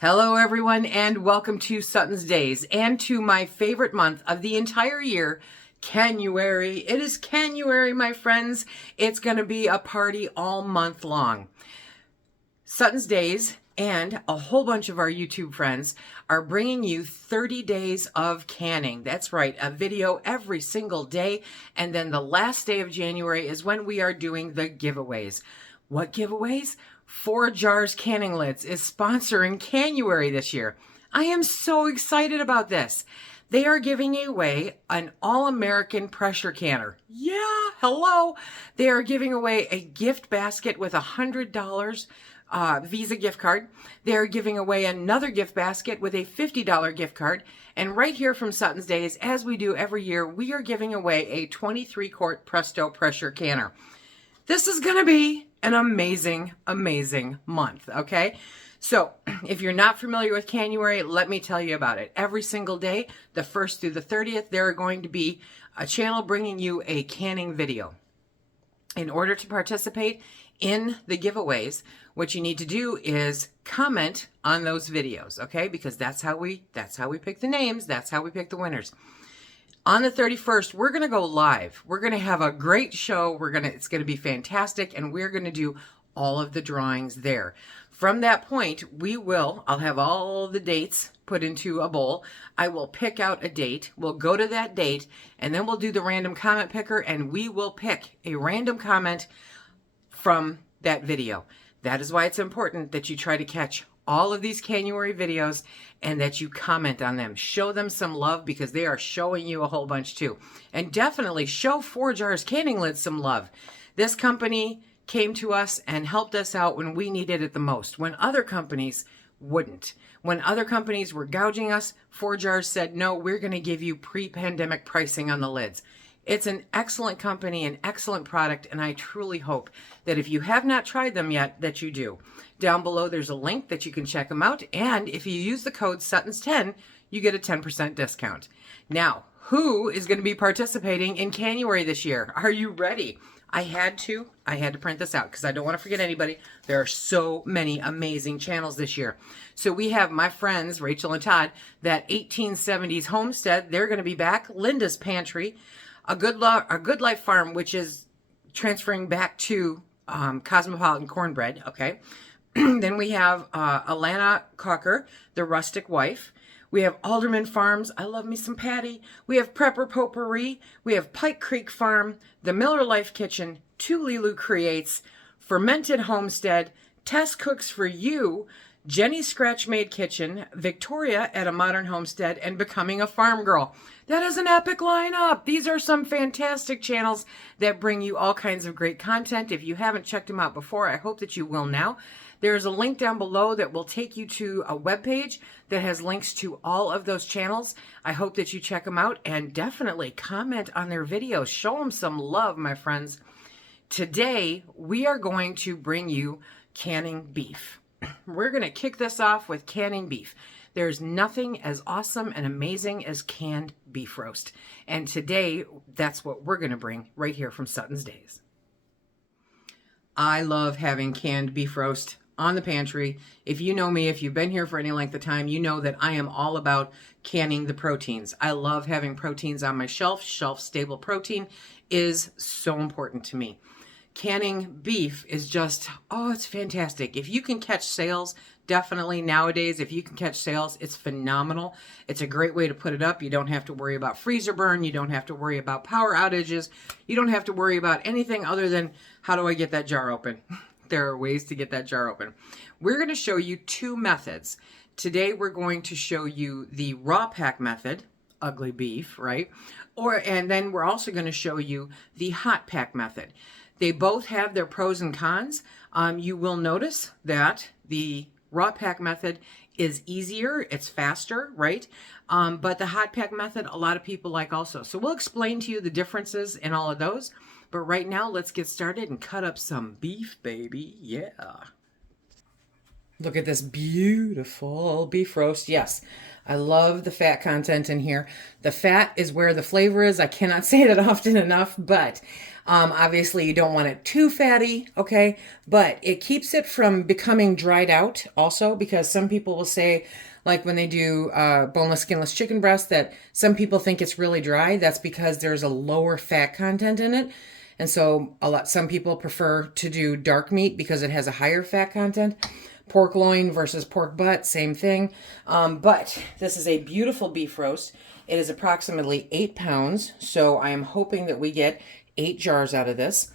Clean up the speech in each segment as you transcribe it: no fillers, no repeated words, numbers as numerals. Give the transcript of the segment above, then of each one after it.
Hello everyone and welcome to SuttonsDaze and to my favorite month of the entire year, Canuary. It is Canuary, my friends. It's going to be a party all month long. SuttonsDaze and a whole bunch of our YouTube friends are bringing you 30 days of canning. That's right, a video every single day. And then the last day of January is when we are doing the giveaways. What giveaways? ForJars Canning Lids is sponsoring Canuary this year. I am so excited about this. They are giving away an all-American pressure canner. Yeah, hello. They are giving away a gift basket with a $100 Visa gift card. They are giving away another gift basket with a $50 gift card. And right here from SuttonsDaze, as we do every year, we are giving away a 23-quart Presto pressure canner. This is going to be an amazing, amazing month, okay? So if you're not familiar with Canuary, let me tell you about it. Every single day, the 1st through the 30th, there are going to be a channel bringing you a canning video. In order to participate in the giveaways, what you need to do is comment on those videos, okay? Because that's how we pick the names, that's how we pick the winners. On the 31st, we're going to go live. We're going to have a great show. It's going to be fantastic, and we're going to do all of the drawings there. From that point, I'll have all the dates put into a bowl. I will pick out a date. We'll go to that date, and then we'll do the random comment picker, and we will pick a random comment from that video. That is why it's important that you try to catch all of these Canuary videos and that you comment on them. Show them some love because they are showing you a whole bunch too. And definitely show ForJars Canning Lids some love. This company came to us and helped us out when we needed it the most, when other companies wouldn't. When other companies were gouging us, ForJars said, no, we're going to give you pre-pandemic pricing on the lids. It's an excellent company, an excellent product, and I truly hope that if you have not tried them yet, that you do. Down below, there's a link that you can check them out, and if you use the code SuttonsDaze10, you get a 10% discount. Now, who is going to be participating in Canuary this year? Are you ready? I had to print this out because I don't want to forget anybody. There are so many amazing channels this year. So we have my friends, Rachel and Todd, that 1870s homestead. They're going to be back. Linda's Pantry. A Good Life Farm, which is transferring back to Cosmopolitan Cornbread, okay? Then we have Alana Cocker, The Rustic Wife. We have Alderman Farms, I Love Me Some Patty. We have Prepper Potpourri. We have Pike Creek Farm, The Miller Life Kitchen, Tulilu Creates, Fermented Homestead, Tess Cooks for You, Jenny's Scratch Made Kitchen, Victoria at a Modern Homestead, and Becoming a Farm Girl. That is an epic lineup. These are some fantastic channels that bring you all kinds of great content. If you haven't checked them out before, I hope that you will now. There's a link down below that will take you to a webpage that has links to all of those channels. I hope that you check them out and definitely comment on their videos. Show them some love, my friends. Today, we are going to bring you canning beef. We're going to kick this off with canning beef. There's nothing as awesome and amazing as canned beef roast. And today, that's what we're going to bring right here from SuttonsDaze. I love having canned beef roast on the pantry. If you know me, if you've been here for any length of time, you know that I am all about canning the proteins. I love having proteins on my shelf. Shelf-stable protein is so important to me. Canning beef is just, oh, it's fantastic. If you can catch sales, definitely nowadays, if you can catch sales, it's phenomenal. It's a great way to put it up. You don't have to worry about freezer burn. You don't have to worry about power outages. You don't have to worry about anything other than, how do I get that jar open? There are ways to get that jar open. We're going to show you two methods. Today, we're going to show you the raw pack method, ugly beef, right? And then we're also going to show you the hot pack method. They both have their pros and cons. You will notice that the raw pack method is easier, it's faster, right? But the hot pack method, a lot of people like also. So we'll explain to you the differences in all of those. But right now, let's get started and cut up some beef, baby. Yeah. Look at this beautiful beef roast. Yes, I love the fat content in here. The fat is where the flavor is. I cannot say that often enough, but obviously you don't want it too fatty, okay? But it keeps it from becoming dried out also, because some people will say, like when they do boneless, skinless chicken breast, that some people think it's really dry. That's because there's a lower fat content in it. And so some people prefer to do dark meat because it has a higher fat content. Pork loin versus pork butt, same thing. But this is a beautiful beef roast. It is approximately 8 pounds. So I am hoping that we get 8 jars out of this.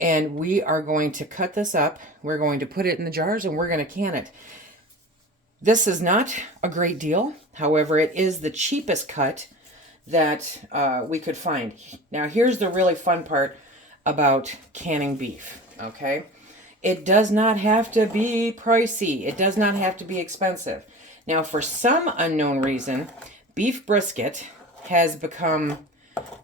And we are going to cut this up. We're going to put it in the jars and we're going to can it. This is not a great deal. However, it is the cheapest cut that we could find. Now, here's the really fun part about canning beef, okay? It does not have to be pricey. It does not have to be expensive. Now, for some unknown reason, beef brisket has become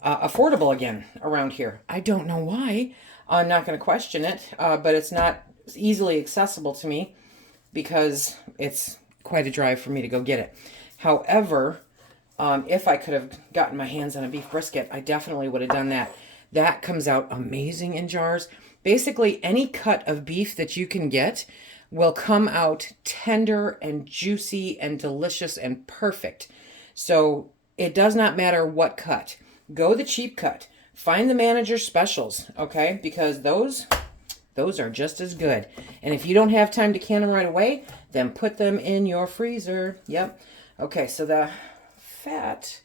affordable again around here. I don't know why. I'm not going to question it, but it's not easily accessible to me because it's quite a drive for me to go get it. However, if I could have gotten my hands on a beef brisket, I definitely would have done that. That comes out amazing in jars. Basically, any cut of beef that you can get will come out tender and juicy and delicious and perfect. So it does not matter what cut. Go the cheap cut. Find the manager specials, okay? Because those are just as good. And if you don't have time to can them right away, then put them in your freezer. Yep. Okay, so the fat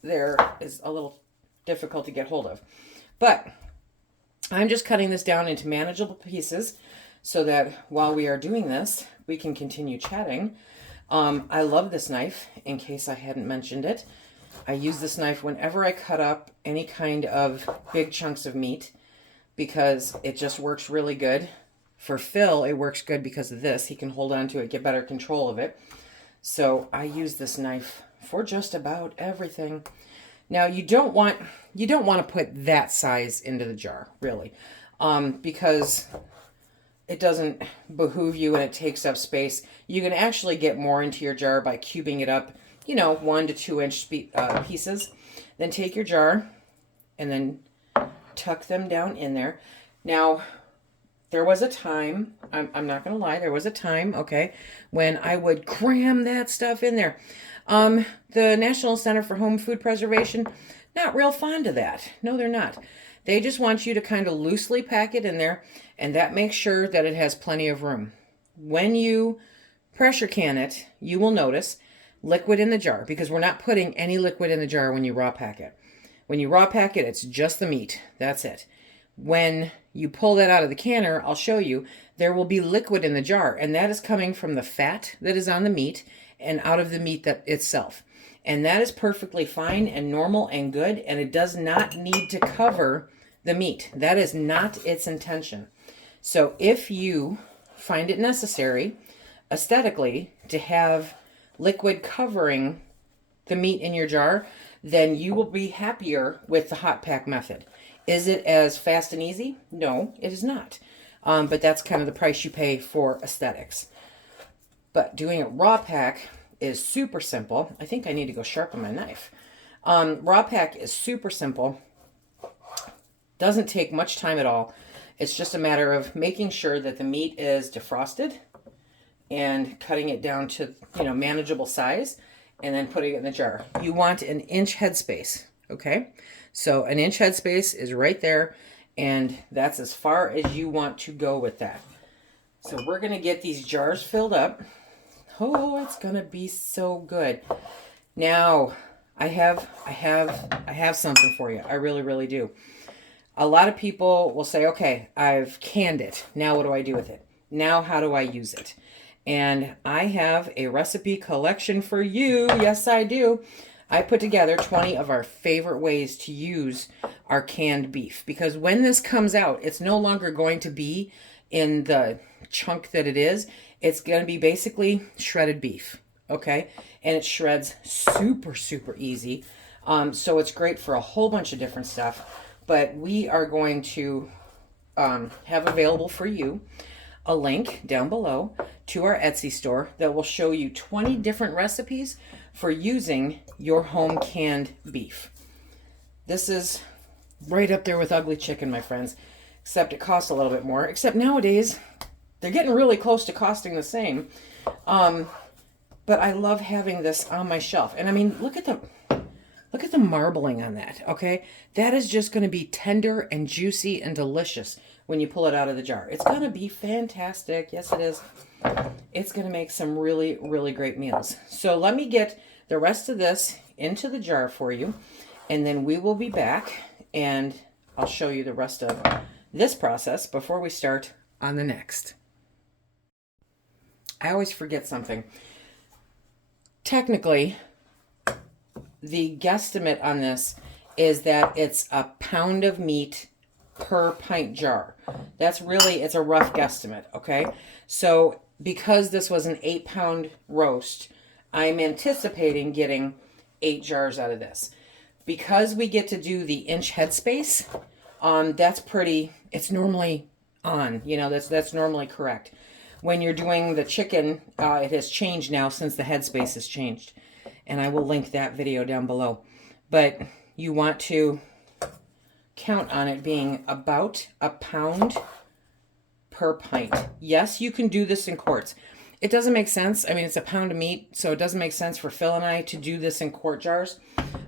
there is a little difficult to get hold of. But I'm just cutting this down into manageable pieces so that while we are doing this, we can continue chatting. I love this knife, in case I hadn't mentioned it. I use this knife whenever I cut up any kind of big chunks of meat because it just works really good. For Phil, it works good because of this. He can hold on to it, get better control of it. So I use this knife for just about everything. Now, you don't want to put that size into the jar, really, because it doesn't behoove you and it takes up space. You can actually get more into your jar by cubing it up, 1 to 2 inch pieces. Then take your jar and then tuck them down in there. Now, there was a time, I'm not going to lie, there was a time, okay, when I would cram that stuff in there. The National Center for Home Food Preservation, not real fond of that. No, they're not. They just want you to kind of loosely pack it in there, and that makes sure that it has plenty of room. When you pressure can it, you will notice liquid in the jar, because we're not putting any liquid in the jar when you raw pack it. When you raw pack it, it's just the meat. That's it. When you pull that out of the canner, I'll show you, there will be liquid in the jar, and that is coming from the fat that is on the meat and out of the meat that itself. And that is perfectly fine and normal and good, and it does not need to cover the meat. That is not its intention. So if you find it necessary, aesthetically, to have liquid covering the meat in your jar, then you will be happier with the hot pack method. Is it as fast and easy? No, it is not. But that's kind of the price you pay for aesthetics. But doing a raw pack is super simple. I think I need to go sharpen my knife. Raw pack is super simple. Doesn't take much time at all. It's just a matter of making sure that the meat is defrosted and cutting it down to, manageable size and then putting it in the jar. You want an inch headspace, okay? So an inch headspace is right there, and that's as far as you want to go with that. So we're going to get these jars filled up. Oh, it's going to be so good. Now, I have something for you. I really, really do. A lot of people will say, okay, I've canned it. Now what do I do with it? Now how do I use it? And I have a recipe collection for you. Yes, I do. I put together 20 of our favorite ways to use our canned beef. Because when this comes out, it's no longer going to be in the chunk that it is. It's going to be basically shredded beef, okay? And it shreds super, super easy. So it's great for a whole bunch of different stuff. But we are going to have available for you a link down below to our Etsy store that will show you 20 different recipes for using your home canned beef. This is right up there with ugly chicken, my friends, except it costs a little bit more. Except nowadays, they're getting really close to costing the same. But I love having this on my shelf. And I mean, look at the marbling on that, okay? That is just going to be tender and juicy and delicious when you pull it out of the jar. It's going to be fantastic. Yes, it is. It's going to make some really, really great meals. So let me get the rest of this into the jar for you, and then we will be back, and I'll show you the rest of this process before we start on the next. I always forget something. Technically, the guesstimate on this is that it's a pound of meat per pint jar. That's really, it's a rough guesstimate, okay? So because this was an 8-pound roast, I'm anticipating getting 8 jars out of this. Because we get to do the inch headspace, that's pretty, it's normally on, you know, that's normally correct. When you're doing the chicken, it has changed now since the headspace has changed. And I will link that video down below. But you want to count on it being about a pound per pint. Yes, you can do this in quarts. It doesn't make sense. I mean, it's a pound of meat, so it doesn't make sense for Phil and I to do this in quart jars.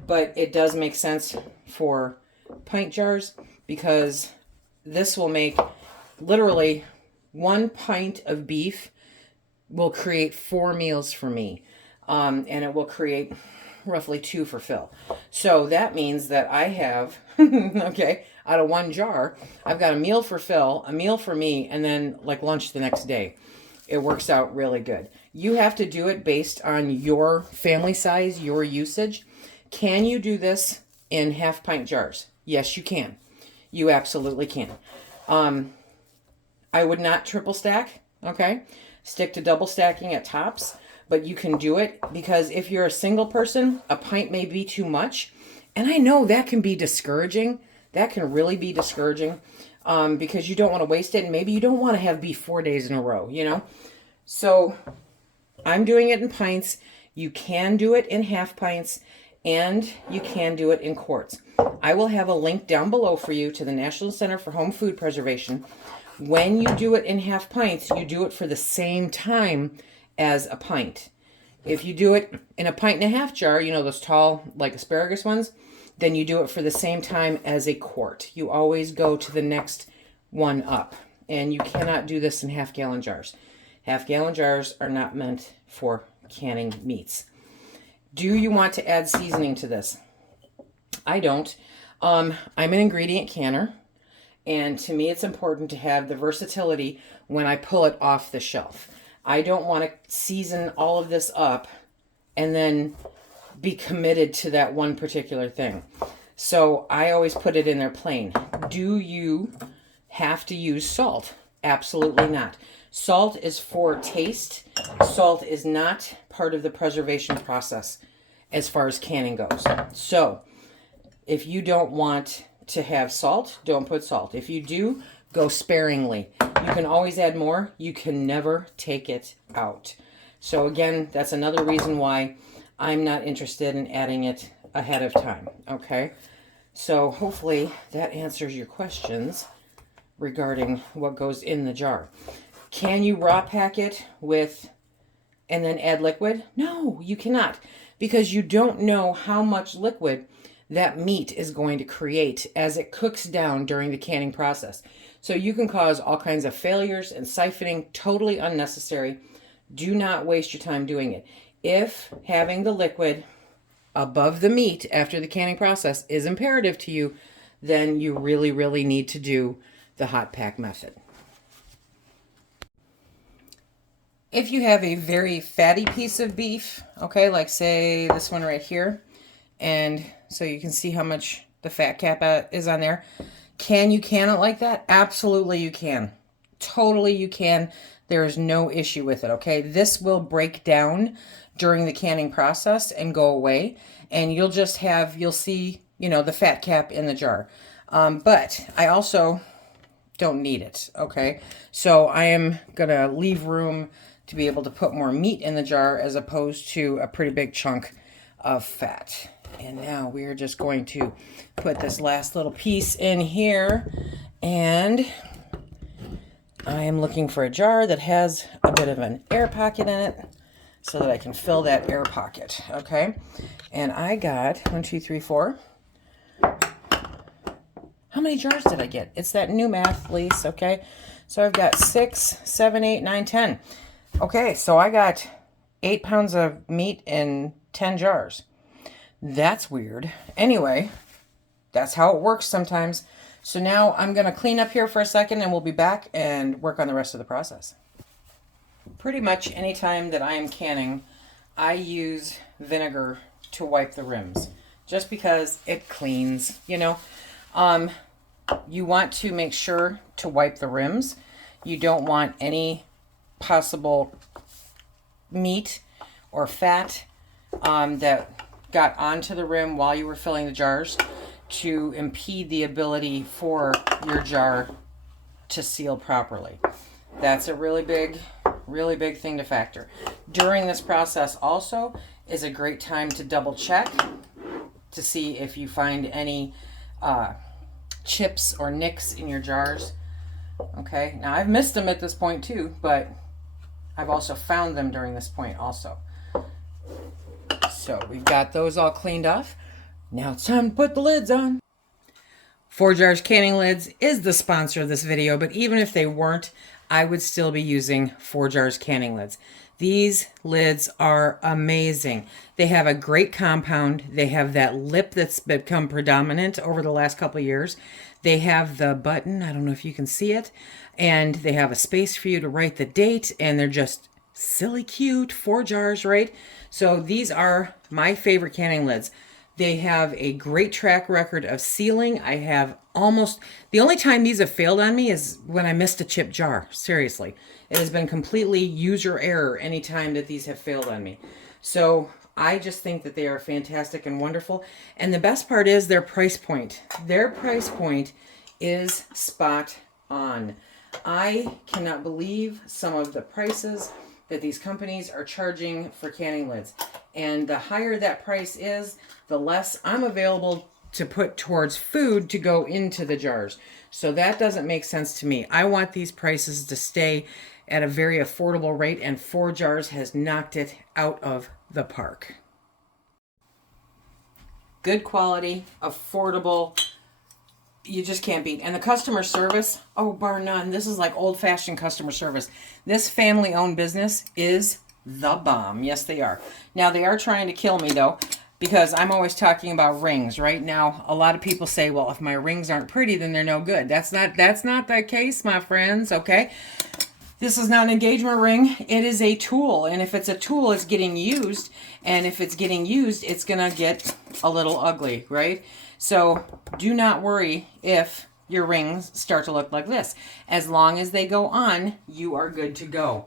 But it does make sense for pint jars because this will make literally 1 pint of beef will create 4 meals for me. And it will create roughly 2 for Phil. So that means that I have, okay, out of 1 jar, I've got a meal for Phil, a meal for me, and then like lunch the next day. It works out really good. You have to do it based on your family size, your usage. Can you do this in half-pint jars? Yes, you can. You absolutely can. I would not triple stack, okay? Stick to double stacking at tops, but you can do it because if you're a single person, a pint may be too much. And I know that can be discouraging. That can really be discouraging because you don't want to waste it. And maybe you don't want to have beef 4 days in a row, you know? So I'm doing it in pints. You can do it in half pints and you can do it in quarts. I will have a link down below for you to the National Center for Home Food Preservation. When you do it in half pints, you do it for the same time as a pint. If you do it in a 1.5 pint jar, you know, those tall, like asparagus ones, then you do it for the same time as a quart. You always go to the next one up. And you cannot do this in half-gallon jars. Half-gallon jars are not meant for canning meats. Do you want to add seasoning to this? I don't. I'm an ingredient canner. And to me, it's important to have the versatility when I pull it off the shelf. I don't want to season all of this up and then be committed to that one particular thing. So I always put it in there plain. Do you have to use salt? Absolutely not. Salt is for taste. Salt is not part of the preservation process as far as canning goes. So if you don't want to have salt, don't put salt. If you do, go sparingly. You can always add more. You can never take it out. So again, that's another reason why I'm not interested in adding it ahead of time. Okay? So hopefully that answers your questions regarding what goes in the jar. Can you raw pack it with and then add liquid? No, you cannot, because you don't know how much liquid that meat is going to create as it cooks down during the canning process. So you can cause all kinds of failures and siphoning, totally unnecessary. Do not waste your time doing it. If having the liquid above the meat after the canning process is imperative to you, then you really, really need to do the hot pack method. If you have a very fatty piece of beef, okay, like say this one right here, and so you can see how much the fat cap is on there. Can you can it like that? Absolutely you can. Totally you can. There is no issue with it, okay? This will break down during the canning process and go away, and you'll just have, you'll see, you know, the fat cap in the jar. But I also don't need it, okay? So I am gonna leave room to be able to put more meat in the jar as opposed to a pretty big chunk of fat. And now we are just going to put this last little piece in here, and I am looking for a jar that has a bit of an air pocket in it so that I can fill that air pocket, okay? And I got 1, 2, 3, 4. How many jars did I get? It's that new math, Lise, okay? So I've got 6, 7, 8, 9, 10. Okay, so I got 8 pounds of meat in 10 jars. That's weird. Anyway, that's how it works sometimes. So now I'm going to clean up here for a second, and we'll be back and work on the rest of the process. Pretty much any time that I am canning, I use vinegar to wipe the rims, just because it cleans, you know. You want to make sure to wipe the rims. You don't want any possible meat or fat that got onto the rim while you were filling the jars to impede the ability for your jar to seal properly. That's a really big thing to factor. During this process also is a great time to double check to see if you find any chips or nicks in your jars. Okay, now I've missed them at this point too, but I've also found them during this point also. So we've got those all cleaned off. Now it's time to put the lids on. ForJars Canning Lids is the sponsor of this video, but even if they weren't, I would still be using ForJars Canning Lids. These lids are amazing. They have a great compound. They have that lip that's become predominant over the last couple of years. They have the button, I don't know if you can see it, and they have a space for you to write the date, and they're just silly cute. ForJars, right? So these are my favorite canning lids. They have a great track record of sealing. I have the only time these have failed on me is when I missed a chipped jar. Seriously. It has been completely user error any time that these have failed on me. So I just think that they are fantastic and wonderful. And the best part is their price point. Their price point is spot on. I cannot believe some of the prices that these companies are charging for canning lids. And the higher that price is, the less I'm available to put towards food to go into the jars. So that doesn't make sense to me. I want these prices to stay at a very affordable rate, and ForJars has knocked it out of the park. Good quality, affordable, you just can't beat. And the customer service, oh, bar none. This is like old-fashioned customer service. This family-owned business is the bomb. Yes, they are. Now, they are trying to kill me, though, because I'm always talking about rings. Right now, a lot of people say, well, if my rings aren't pretty, then they're no good. That's not the case, my friends, okay? This is not an engagement ring. It is a tool. And if it's a tool, it's getting used. And if it's getting used, it's going to get a little ugly, right? So do not worry if your rings start to look like this. As long as they go on, you are good to go.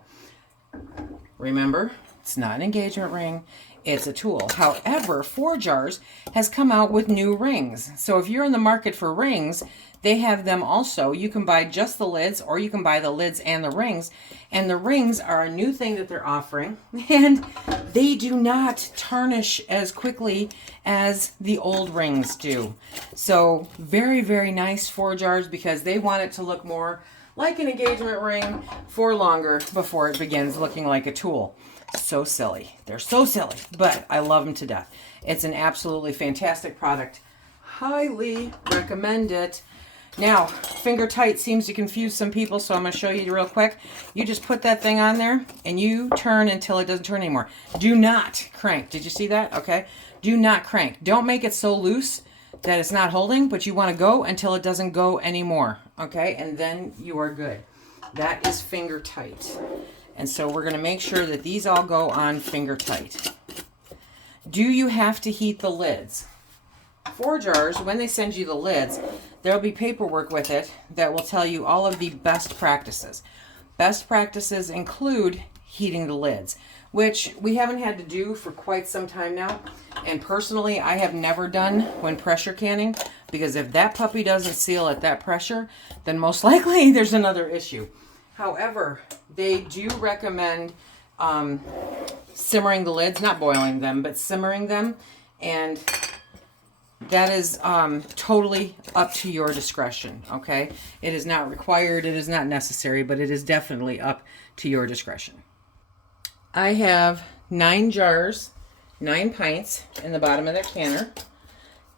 Remember, it's not an engagement ring. It's a tool. However, ForJars has come out with new rings. So if you're in the market for rings, they have them also. You can buy just the lids, or you can buy the lids and the rings. And the rings are a new thing that they're offering. And they do not tarnish as quickly as the old rings do. So very, very nice ForJars, because they want it to look more like an engagement ring for longer before it begins looking like a tool. So silly. They're so silly, but I love them to death. It's an absolutely fantastic product. Highly recommend it. Now, finger tight seems to confuse some people, so I'm going to show you real quick. You just put that thing on there, and you turn until it doesn't turn anymore. Do not crank. Did you see that? Okay. Do not crank. Don't make it so loose that it's not holding, but you want to go until it doesn't go anymore. Okay, and then you are good. That is finger tight. And so we're going to make sure that these all go on finger tight. Do you have to heat the lids? ForJars, when they send you the lids, there'll be paperwork with it that will tell you all of the best practices. Best practices include heating the lids, which we haven't had to do for quite some time now. And personally, I have never done when pressure canning, because if that puppy doesn't seal at that pressure, then most likely there's another issue. However, they do recommend simmering the lids, not boiling them, but simmering them. And that is totally up to your discretion, okay? It is not required, it is not necessary, but it is definitely up to your discretion. I have 9 jars, 9 pints in the bottom of that canner.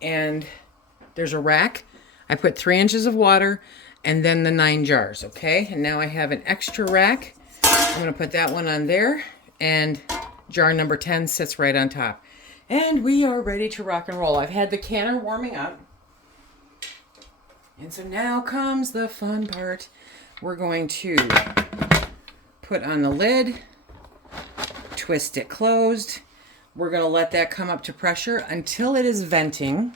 And there's a rack. I put 3 inches of water and then the 9 jars, okay? And now I have an extra rack. I'm gonna put that one on there, and jar number 10 sits right on top. And we are ready to rock and roll. I've had the canner warming up. And so now comes the fun part. We're going to put on the lid, twist it closed. We're going to let that come up to pressure until it is venting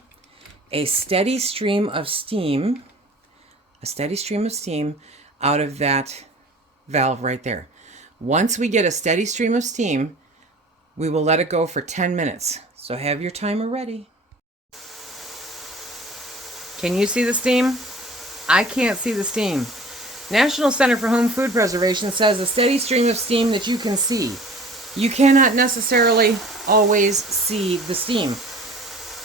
a steady stream of steam, out of that valve right there. Once we get a steady stream of steam, we will let it go for 10 minutes. So have your timer ready. Can you see the steam? I can't see the steam. National Center for Home Food Preservation says a steady stream of steam that you can see. You cannot necessarily always see the steam.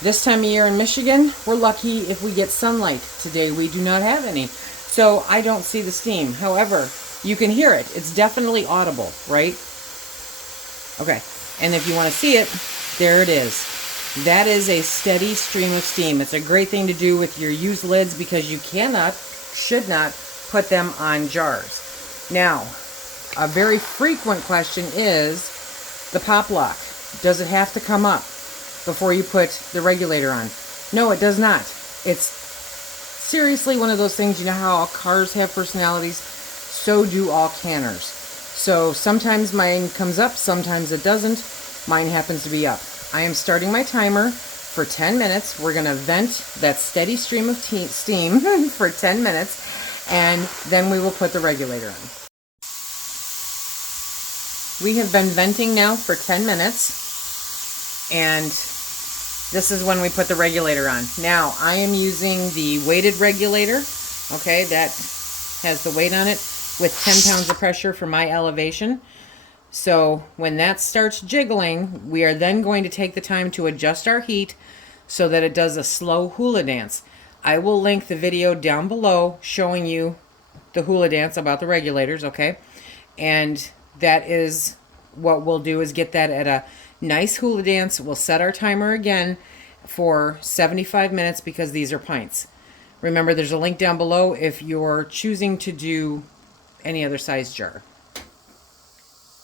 This time of year in Michigan, we're lucky if we get sunlight. Today we do not have any, so I don't see the steam. However, you can hear it. It's definitely audible, right? Okay, and if you want to see it, there it is. That is a steady stream of steam. It's a great thing to do with your used lids because you should not put them on jars. Now, a very frequent question is the pop lock. Does it have to come up before you put the regulator on? No, it does not. It's seriously one of those things, you know how all cars have personalities? So do all canners. So sometimes mine comes up, sometimes it doesn't. Mine happens to be up. I am starting my timer for 10 minutes. We're going to vent that steady stream of steam for 10 minutes, and then we will put the regulator on. We have been venting now for 10 minutes, and this is when we put the regulator on. Now, I am using the weighted regulator, okay, that has the weight on it, with 10 pounds of pressure for my elevation. So when that starts jiggling, we are then going to take the time to adjust our heat so that it does a slow hula dance. I will link the video down below showing you the hula dance about the regulators, okay? And that is what we'll do, is get that at a nice hula dance. We'll set our timer again for 75 minutes because these are pints. Remember, there's a link down below if you're choosing to do any other size jar.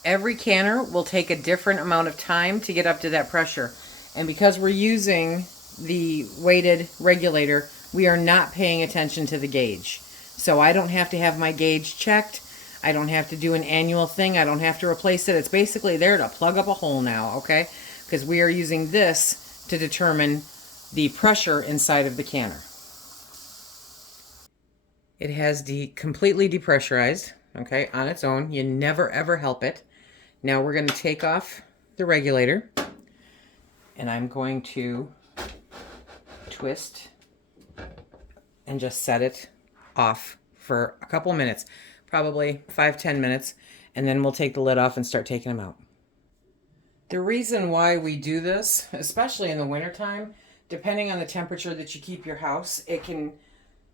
Every canner will take a different amount of time to get up to that pressure. And because we're using the weighted regulator, we are not paying attention to the gauge. So I don't have to have my gauge checked. I don't have to do an annual thing. I don't have to replace it. It's basically there to plug up a hole now, okay? Because we are using this to determine the pressure inside of the canner. It has completely depressurized, okay, on its own. You never ever help it. Now we're going to take off the regulator, and I'm going to twist and just set it off for a couple minutes, probably 5-10 minutes, and then we'll take the lid off and start taking them out. The reason why we do this, especially in the wintertime, depending on the temperature that you keep your house, it can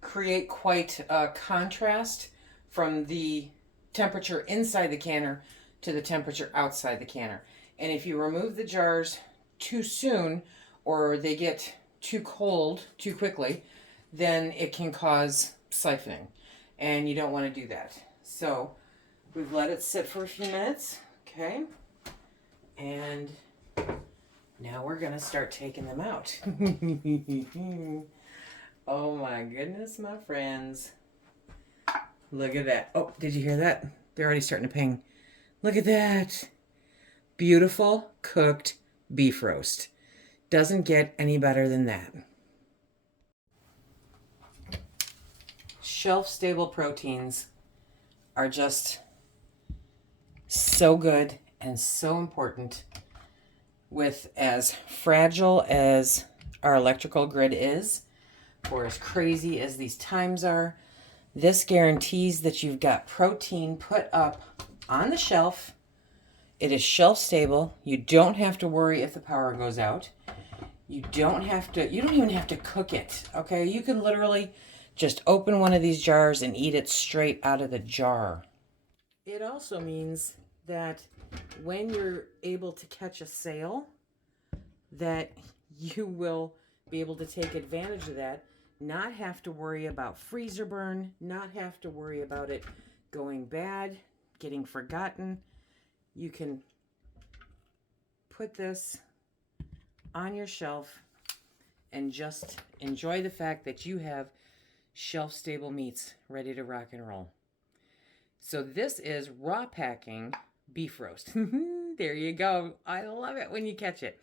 create quite a contrast from the temperature inside the canner to the temperature outside the canner. And if you remove the jars too soon, or they get too cold too quickly, then it can cause siphoning, and you don't want to do that. So we've let it sit for a few minutes, okay, and now we're gonna start taking them out. Oh my goodness, my friends, look at that. Oh, did you hear that? They're already starting to ping. Look at that. Beautiful cooked beef roast. Doesn't get any better than that. Shelf-stable proteins are just So good and so important. With as fragile as our electrical grid is, or as crazy as these times are, this guarantees that you've got protein put up on the shelf. It is shelf stable. You don't have to worry if the power goes out. You don't even have to cook it, okay? You can literally just open one of these jars and eat it straight out of the jar. It also means that when you're able to catch a sale, that you will be able to take advantage of that, not have to worry about freezer burn, not have to worry about it going bad, getting forgotten. You can put this on your shelf and just enjoy the fact that you have shelf-stable meats ready to rock and roll. So this is raw packing beef roast. There you go. I love it when you catch it.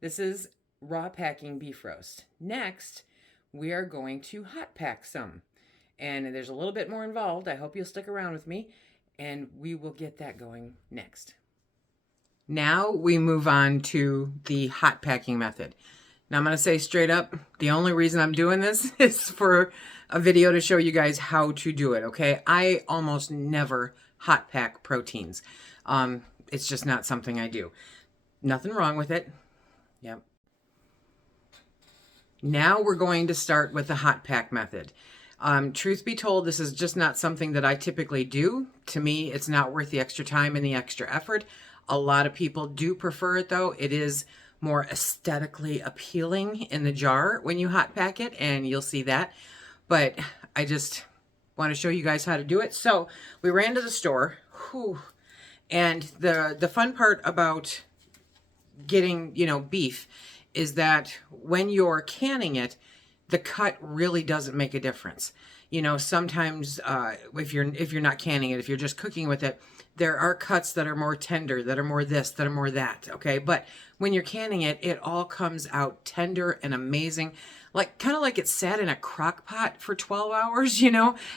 This is raw packing beef roast. Next, we are going to hot pack some. And there's a little bit more involved. I hope you'll stick around with me, and we will get that going next. Now we move on to the hot packing method. Now I'm going to say straight up, the only reason I'm doing this is for a video to show you guys how to do it, okay? I almost never hot pack proteins. It's just not something I do. Nothing wrong with it. Yep. Now we're going to start with the hot pack method. Truth be told, this is just not something that I typically do. To me, it's not worth the extra time and the extra effort. A lot of people do prefer it though. It is more aesthetically appealing in the jar when you hot pack it, and you'll see that. But I just want to show you guys how to do it. So we ran to the store, and the fun part about getting, beef is that when you're canning it, the cut really doesn't make a difference. Sometimes if you're not canning it, if you're just cooking with it, there are cuts that are more tender, that are more this, that are more that, okay? But when you're canning it, it all comes out tender and amazing, kind of like it sat in a crock pot for 12 hours,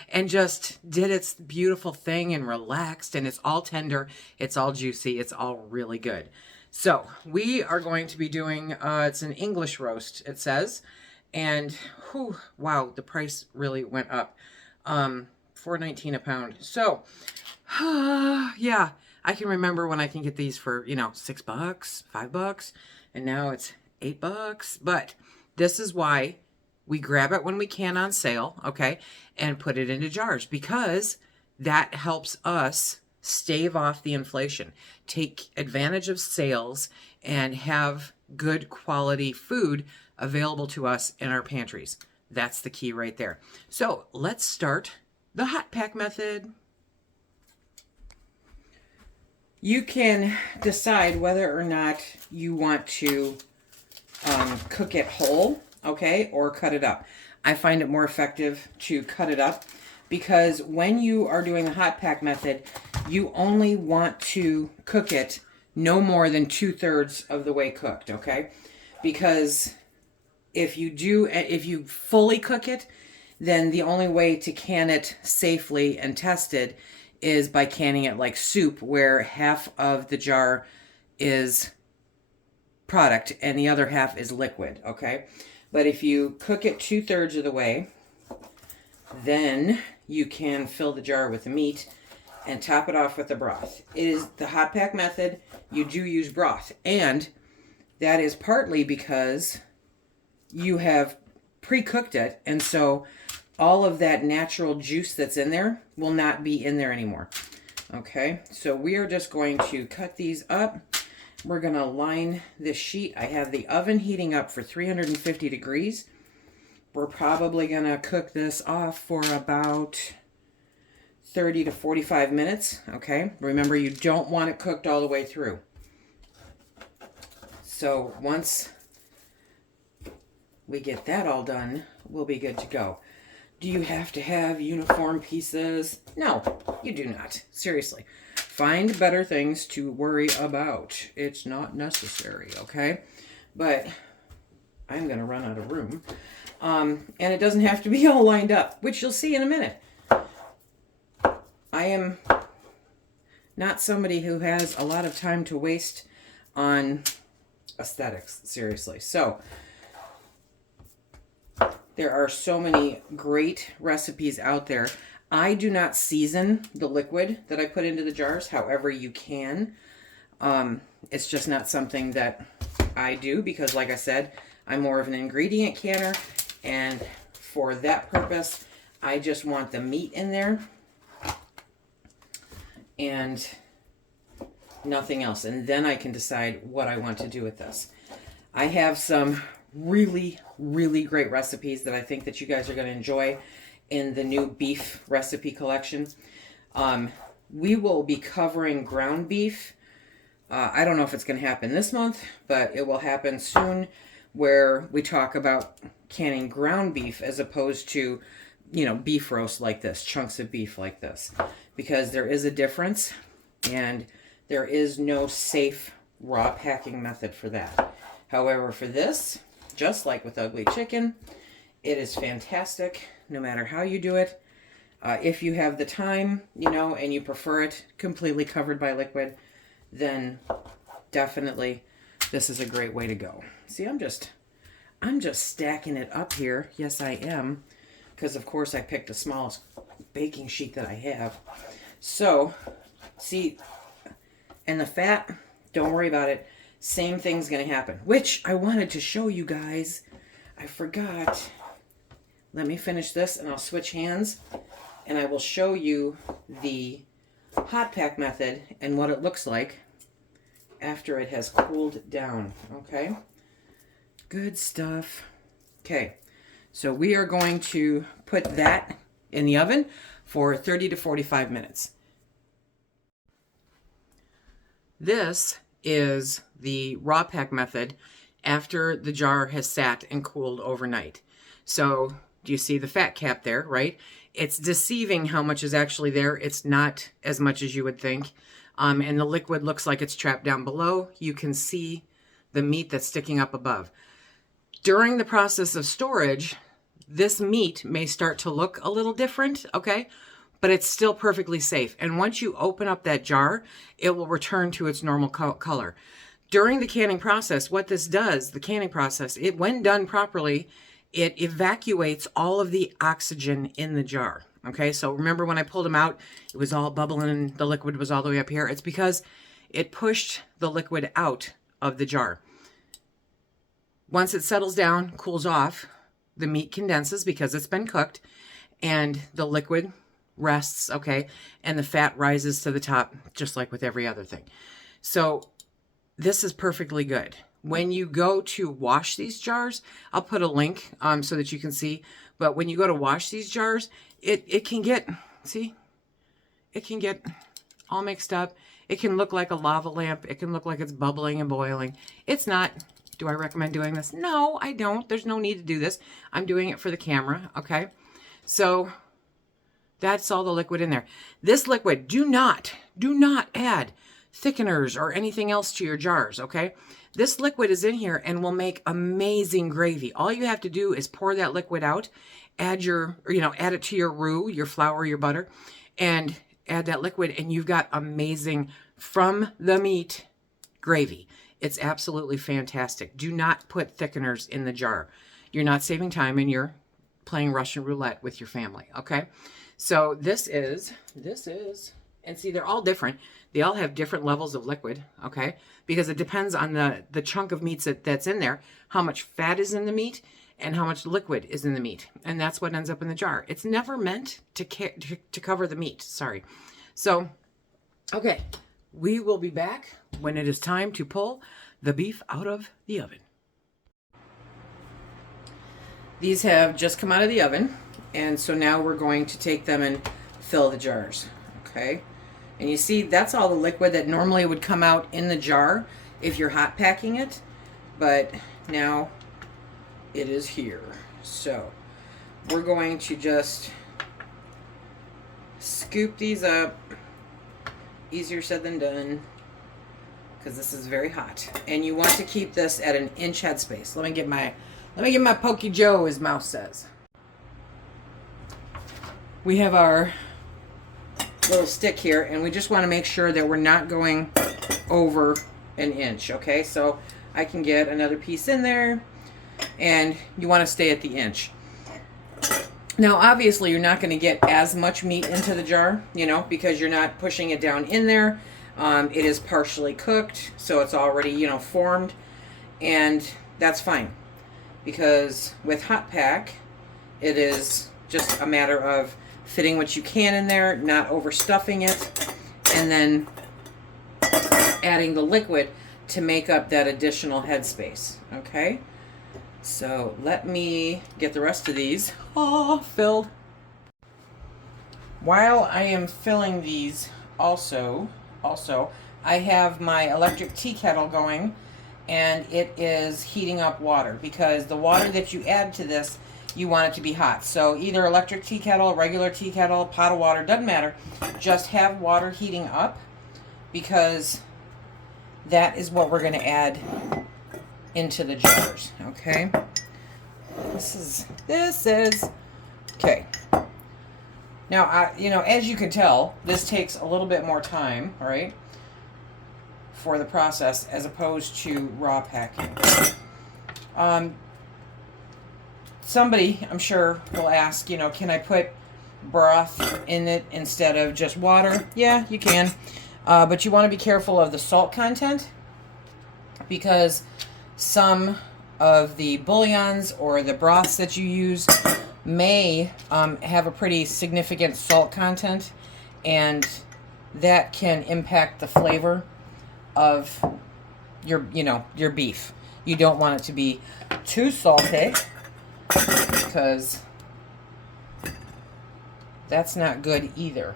and just did its beautiful thing and relaxed, and it's all tender, it's all juicy, it's all really good. So we are going to be doing, it's an English roast, it says, and wow, the price really went up. $4.19 a pound. So yeah, I can remember when I can get these for, $6, $5, and now it's $8. But this is why we grab it when we can on sale, okay, and put it into jars, because that helps us stave off the inflation, take advantage of sales, and have good quality food available to us in our pantries. That's the key right there. So let's start the hot pack method. You can decide whether or not you want to cook it whole, okay, or cut it up. I find it more effective to cut it up, because when you are doing the hot pack method, you only want to cook it no more than 2/3 of the way cooked, okay? Because if you fully cook it, then the only way to can it safely and tested is by canning it like soup, where half of the jar is product and the other half is liquid, okay? But if you cook it 2/3 of the way, then you can fill the jar with the meat and top it off with the broth. It is the hot pack method. You do use broth, and that is partly because you have pre-cooked it, and so all of that natural juice that's in there will not be in there anymore. Okay, so we are just going to cut these up. We're going to line this sheet. I have the oven heating up for 350 degrees. We're probably going to cook this off for about 30 to 45 minutes. Okay, remember, you don't want it cooked all the way through. So once we get that all done, we'll be good to go. Do you have to have uniform pieces? No, you do not. Seriously. Find better things to worry about. It's not necessary, okay? But I'm going to run out of room. And it doesn't have to be all lined up, which you'll see in a minute. I am not somebody who has a lot of time to waste on aesthetics, seriously. So there are so many great recipes out there. I do not season the liquid that I put into the jars. However, you can. It's just not something that I do because, like I said, I'm more of an ingredient canner. And for that purpose, I just want the meat in there and nothing else. And then I can decide what I want to do with this. I have some really, really great recipes that I think that you guys are going to enjoy in the new beef recipe collection. We will be covering ground beef. I don't know if it's going to happen this month, but it will happen soon, where we talk about canning ground beef as opposed to, you know, beef roast like this, chunks of beef like this, because there is a difference and there is no safe raw packing method for that. However, for this, just like with ugly chicken, it is fantastic no matter how you do it. If you have the time, you know, and you prefer it completely covered by liquid, then definitely this is a great way to go. See, I'm just stacking it up here. Yes, I am, because of course I picked the smallest baking sheet that I have. So, see, and the fat, don't worry about it. Same thing's going to happen, which I wanted to show you guys. I forgot. Let me finish this and I'll switch hands and I will show you the hot pack method and what it looks like after it has cooled down. Okay, good stuff. Okay, so we are going to put that in the oven for 30 to 45 minutes. This is the raw pack method after the jar has sat and cooled overnight. So do you see the fat cap there, right? It's deceiving how much is actually there. It's not as much as you would think. And the liquid looks like it's trapped down below. You can see the meat that's sticking up above. During the process of storage, this meat may start to look a little different, okay? But it's still perfectly safe. And once you open up that jar, it will return to its normal color. During the canning process, what this does, the canning process, when done properly, it evacuates all of the oxygen in the jar. Okay, so remember when I pulled them out, it was all bubbling and the liquid was all the way up here. It's because it pushed the liquid out of the jar. Once it settles down, cools off, the meat condenses because it's been cooked, and the liquid rests, okay, and the fat rises to the top, just like with every other thing. So this is perfectly good. When you go to wash these jars, I'll put a link so that you can see, but when you go to wash these jars, it can get, see, it can get all mixed up. It can look like a lava lamp. It can look like it's bubbling and boiling. It's not. Do I recommend doing this? No, I don't. There's no need to do this. I'm doing it for the camera, okay? So that's all the liquid in there. This liquid, do not add thickeners or anything else to your jars, okay? This liquid is in here and will make amazing gravy. All you have to do is pour that liquid out, add add it to your roux, your flour, your butter, and add that liquid, and you've got amazing from the meat gravy. It's absolutely fantastic. Do not put thickeners in the jar. You're not saving time and you're playing Russian roulette with your family, okay? So this is, and see, they're all different. They all have different levels of liquid, okay? Because it depends on the chunk of meats that's in there, how much fat is in the meat, and how much liquid is in the meat. And that's what ends up in the jar. It's never meant to cover the meat, sorry. So, okay, we will be back when it is time to pull the beef out of the oven. These have just come out of the oven, and so now we're going to take them and fill the jars, okay? And you see, that's all the liquid that normally would come out in the jar if you're hot packing it, but now it is here. So we're going to just scoop these up. Easier said than done, because this is very hot. And you want to keep this at an inch headspace. Let me get my Pokey Joe, as Mouse says. We have our little stick here, and we just want to make sure that we're not going over an inch. Okay, so I can get another piece in there, and you want to stay at the inch. Now, obviously, you're not going to get as much meat into the jar, you know, because you're not pushing it down in there. It is partially cooked, so it's already, you know, formed, and that's fine, because with hot pack, it is just a matter of fitting what you can in there, not overstuffing it, and then adding the liquid to make up that additional headspace. Okay, so let me get the rest of these filled. While I am filling these, also I have my electric tea kettle going, and it is heating up water, because the water that you add to this, you want it to be hot. So either electric tea kettle, regular tea kettle, pot of water, doesn't matter. Just have water heating up, because that is what we're going to add into the jars. Okay. This is okay. Now, you know, as you can tell, this takes a little bit more time, right, for the process as opposed to raw packing. Somebody, I'm sure, will ask, you know, can I put broth in it instead of just water? Yeah, you can. But you want to be careful of the salt content, because some of the bouillons or the broths that you use may have a pretty significant salt content, and that can impact the flavor of your, you know, your beef. You don't want it to be too salty, because that's not good either.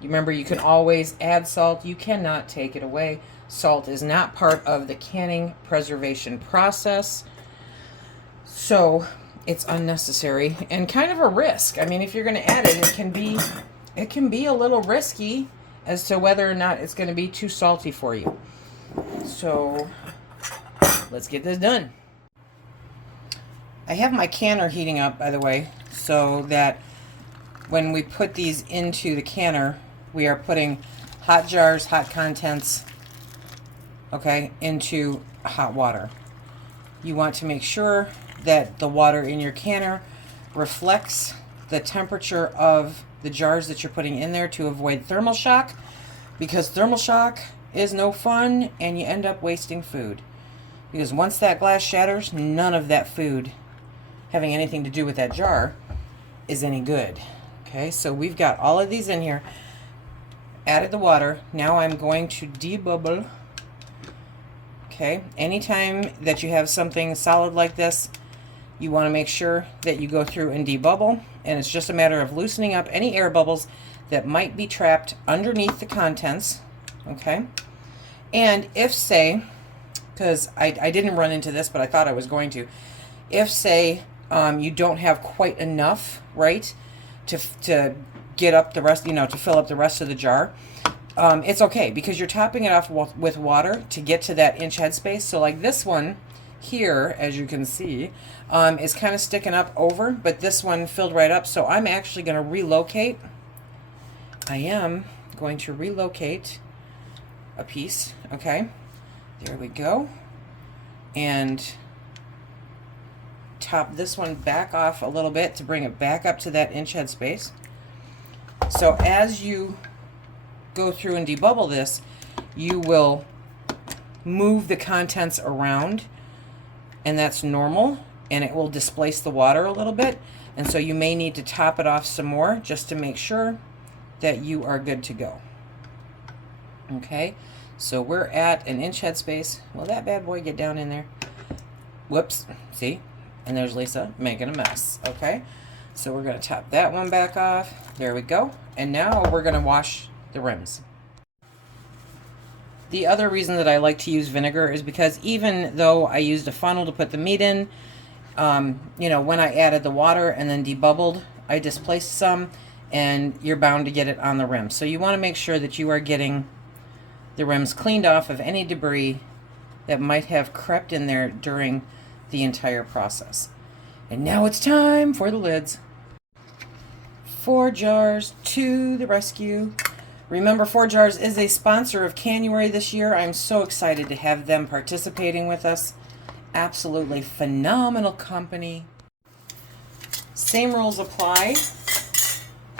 You remember, you can always add salt. You cannot take it away. Salt is not part of the canning preservation process, so it's unnecessary and kind of a risk. I mean, if you're going to add it, it can be a little risky as to whether or not it's going to be too salty for you. So let's get this done. I have my canner heating up, by the way, so that when we put these into the canner, we are putting hot jars, hot contents, okay, into hot water. You want to make sure that the water in your canner reflects the temperature of the jars that you're putting in there to avoid thermal shock, because thermal shock is no fun, and you end up wasting food. Because once that glass shatters, none of that food having anything to do with that jar is any good. Okay, so we've got all of these in here. Added the water. Now I'm going to debubble. Okay, anytime that you have something solid like this, you want to make sure that you go through and debubble, and it's just a matter of loosening up any air bubbles that might be trapped underneath the contents. Okay, and if, say, because I didn't run into this, but I thought I was going to, if, say, you don't have quite enough, right, to get up the rest, you know, to fill up the rest of the jar, it's okay, because you're topping it off with water to get to that inch headspace. So like this one here, as you can see, is kind of sticking up over, but this one filled right up. So I'm actually going to relocate. I am going to relocate a piece. Okay, there we go, and top this one back off a little bit to bring it back up to that inch headspace. So as you go through and debubble this, you will move the contents around, and that's normal, and it will displace the water a little bit, and so you may need to top it off some more just to make sure that you are good to go. Okay, so we're at an inch headspace. Will that bad boy get down in there? Whoops, see? And there's Lisa making a mess. Okay, so we're going to top that one back off. There we go. And now we're going to wash the rims. The other reason that I like to use vinegar is because even though I used a funnel to put the meat in, you know, when I added the water and then debubbled, I displaced some, and you're bound to get it on the rim. So you want to make sure that you are getting the rims cleaned off of any debris that might have crept in there during the entire process. And now it's time for the lids. ForJars to the rescue. Remember, ForJars is a sponsor of Canuary this year. I'm so excited to have them participating with us. Absolutely phenomenal company. Same rules apply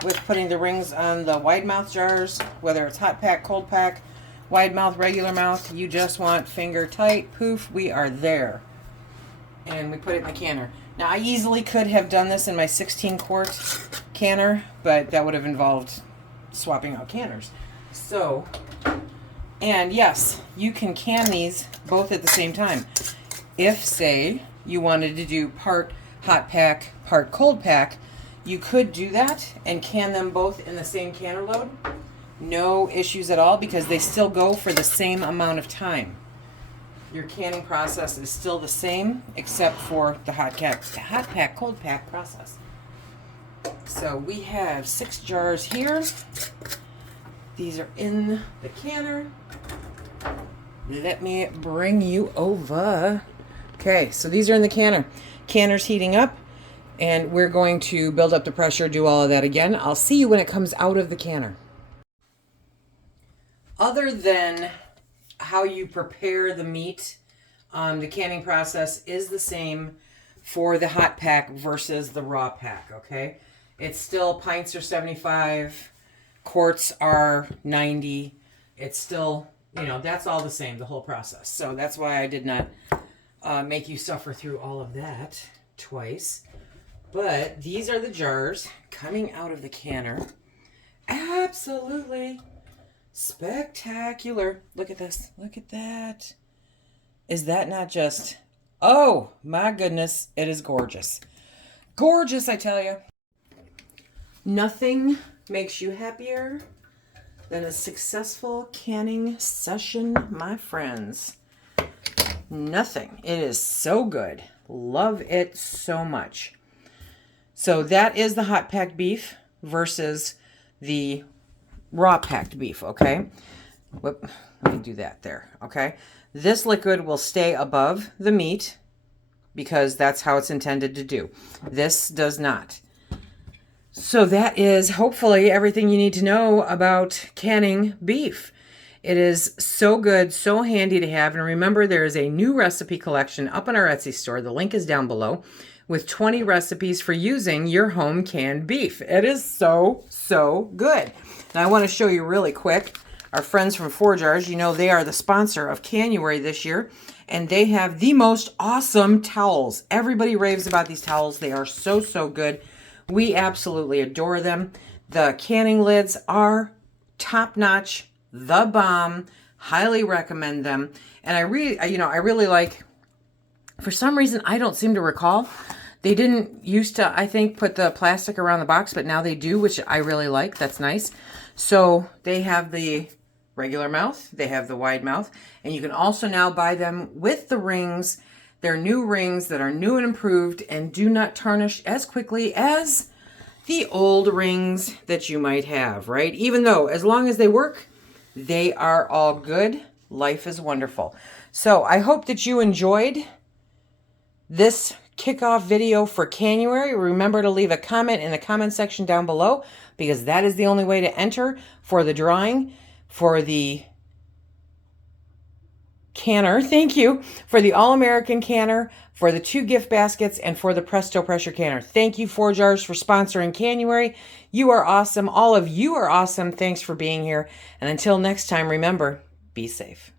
with putting the rings on the wide mouth jars, whether it's hot pack, cold pack, wide mouth, regular mouth. You just want finger tight, poof, we are there. And we put it in the canner. Now, I easily could have done this in my 16-quart canner, but that would have involved swapping out canners. So, and yes, you can can these both at the same time. If, say, you wanted to do part hot pack, part cold pack, you could do that and can them both in the same canner load. No issues at all, because they still go for the same amount of time. Your canning process is still the same, except for the hot pack, cold pack process. So we have 6 jars here. These are in the canner. Let me bring you over. Okay, so these are in the canner. Canner's heating up, and we're going to build up the pressure, do all of that again. I'll see you when it comes out of the canner. Other than how you prepare the meat, the canning process is the same for the hot pack versus the raw pack, okay? It's still, pints are 75, quarts are 90. It's still, you know, that's all the same, the whole process. So that's why I did not make you suffer through all of that twice. But these are the jars coming out of the canner. Absolutely spectacular. Look at this. Look at that. Is that not just, oh my goodness, it is gorgeous. Gorgeous, I tell you. Nothing makes you happier than a successful canning session, my friends. Nothing. It is so good. Love it so much. So that is the hot packed beef versus the raw packed beef, okay? Whoop, let me do that there, okay? This liquid will stay above the meat because that's how it's intended to do. This does not. So that is hopefully everything you need to know about canning beef. It is so good, so handy to have. And remember, there is a new recipe collection up on our Etsy store. The link is down below with 20 recipes for using your home canned beef. It is so, so good. Now I want to show you really quick. Our friends from ForJars, you know, they are the sponsor of Canuary this year, and they have the most awesome towels. Everybody raves about these towels. They are so, so good. We absolutely adore them. The canning lids are top-notch, the bomb. Highly recommend them. And I really like, for some reason, I don't seem to recall, they didn't used to, I think, put the plastic around the box, but now they do, which I really like. That's nice. So they have the regular mouth, they have the wide mouth, and you can also now buy them with the rings. They're new rings that are new and improved and do not tarnish as quickly as the old rings that you might have, right? Even though, as long as they work, they are all good. Life is wonderful. So I hope that you enjoyed this kickoff video for Canuary. Remember to leave a comment in the comment section down below, because that is the only way to enter for the drawing for the canner. Thank you for the All-American canner, for the 2 gift baskets, and for the Presto Pressure canner. Thank you, ForJars, for sponsoring Canuary. You are awesome. All of you are awesome. Thanks for being here. And until next time, remember, be safe.